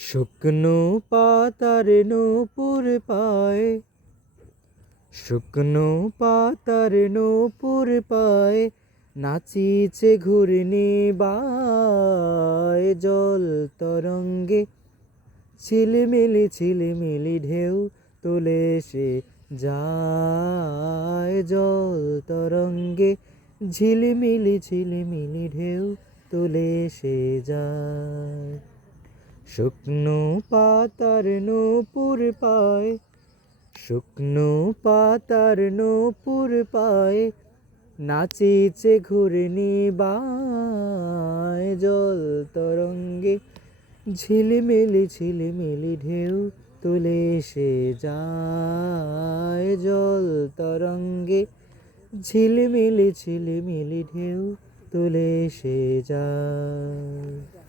শুকনো পাতার নূপুর পায়, শুকনো পাতার নূপুর পায়, নাচিছে ঘূর্ণি বায় জল তরঙ্গে। ঝিলিমিলি ঝিলিমিলি ঢেউ তুলে সে যায় জল তরঙ্গে। ঝিলিমিলি ঝিলিমিলি ঢেউ তুলে সে যায়। শুকনো পাতার নূপুর পায়, শুকনো পাতার নূপুর পায়, নাচিছে ঘূর্ণি বায় জল তরঙ্গে। ঝিলিমিলি ঝিলিমিলি ঢেউ তুলে সে যায় জল তরঙ্গে। ঝিলিমিলি ঝিলিমিলি ঢেউ তুলে সে যায়।